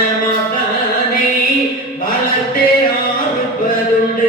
വമ്പാരമാക്കാനെ വളർത്തെ ആർപ്പതുണ്ട്